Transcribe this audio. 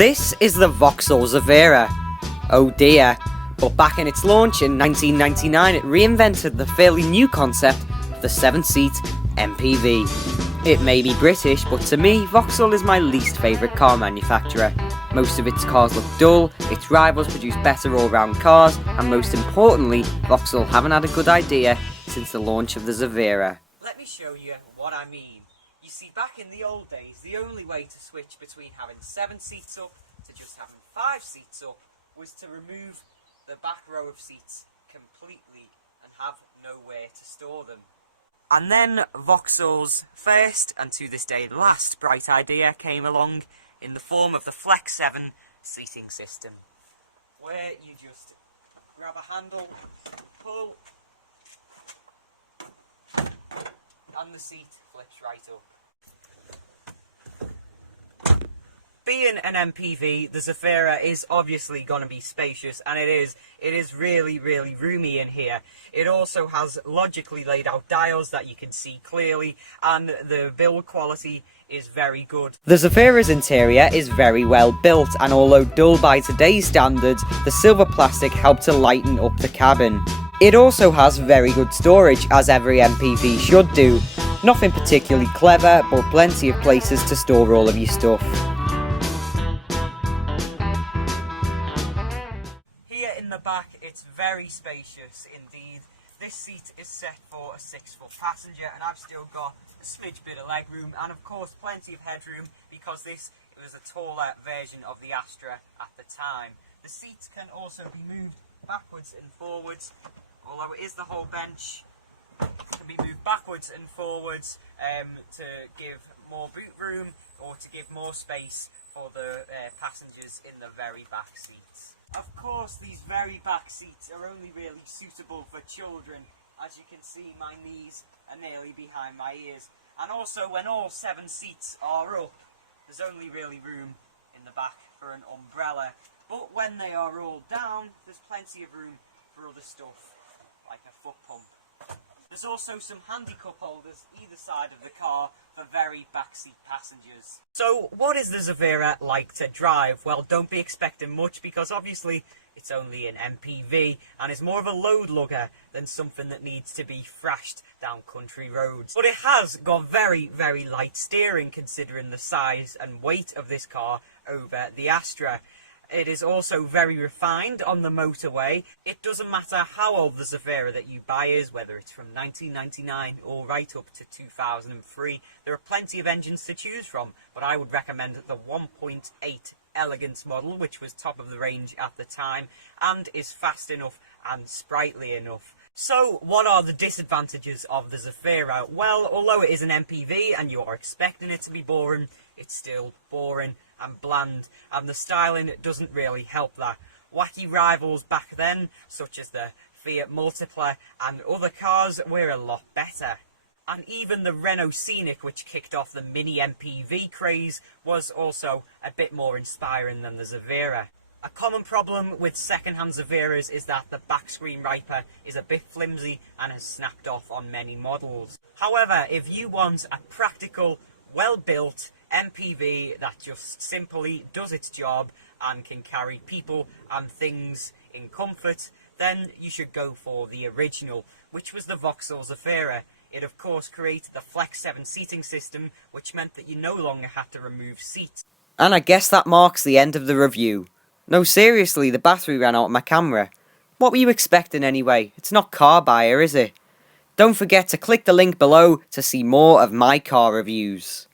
This is the Vauxhall Zafira. Oh dear, but back in its launch in 1999 it reinvented the fairly new concept of the 7-seat MPV. It may be British, but to me, Vauxhall is my least favourite car manufacturer. Most of its cars look dull, its rivals produce better all-round cars, and most importantly, Vauxhall haven't had a good idea since the launch of the Zafira. Let me show you what I mean. You see, back in the old days, the only way to switch between having 7 seats up to just having 5 seats up was to remove the back row of seats completely and have nowhere to store them. And then Vauxhall's first, and to this day last, bright idea came along in the form of the Flex 7 seating system, where you just grab a handle, pull, and the seat flips right up. Being an MPV, the Zafira is obviously going to be spacious, and it is really roomy in here. It also has logically laid out dials that you can see clearly, and the build quality is very good. The Zafira's interior is very well built, and although dull by today's standards, the silver plastic helped to lighten up the cabin. It also has very good storage, as every MPV should do. Nothing particularly clever, but plenty of places to store all of your stuff. Here in the back, it's very spacious indeed. This seat is set for a 6-foot passenger, and I've still got a smidge bit of leg room, and of course plenty of headroom, because this was a taller version of the Astra at the time. The seats can also be moved backwards and forwards, although it is the whole bench. It can be moved backwards and forwards to give more boot room, or to give more space for the passengers in the very back seats. Of course, these very back seats are only really suitable for children. As you can see, my knees are nearly behind my ears. And also, when all 7 seats are up, there's only really room in the back for an umbrella. But when they are all down, there's plenty of room for other stuff, like a foot pump. There's also some handy cup holders either side of the car for very backseat passengers. So what is the Zafira like to drive? Well, don't be expecting much, because obviously it's only an MPV and is more of a load lugger than something that needs to be thrashed down country roads. But it has got very light steering, considering the size and weight of this car over the Astra. It is also very refined on the motorway. It doesn't matter how old the Zafira that you buy is, whether it's from 1999 or right up to 2003. There are plenty of engines to choose from, but I would recommend the 1.8 Elegance model, which was top of the range at the time, and is fast enough and sprightly enough. So, what are the disadvantages of the Zafira? Well, although it is an MPV and you are expecting it to be boring, it's still boring and bland, and the styling doesn't really help that. Wacky rivals back then, such as the Fiat Multipla and other cars, were a lot better. And even the Renault Scenic, which kicked off the mini MPV craze, was also a bit more inspiring than the Zafira. A common problem with second-hand Zafiras is that the back screen wiper is a bit flimsy and has snapped off on many models. However, if you want a practical, well-built MPV that just simply does its job and can carry people and things in comfort, then you should go for the original, which was the Vauxhall Zafira. It of course created the Flex 7 seating system, which meant that you no longer had to remove seats. And I guess that marks the end of the review. No, seriously, the battery ran out of my camera. What were you expecting anyway? It's not Car Buyer, is it? Don't forget to click the link below to see more of my car reviews.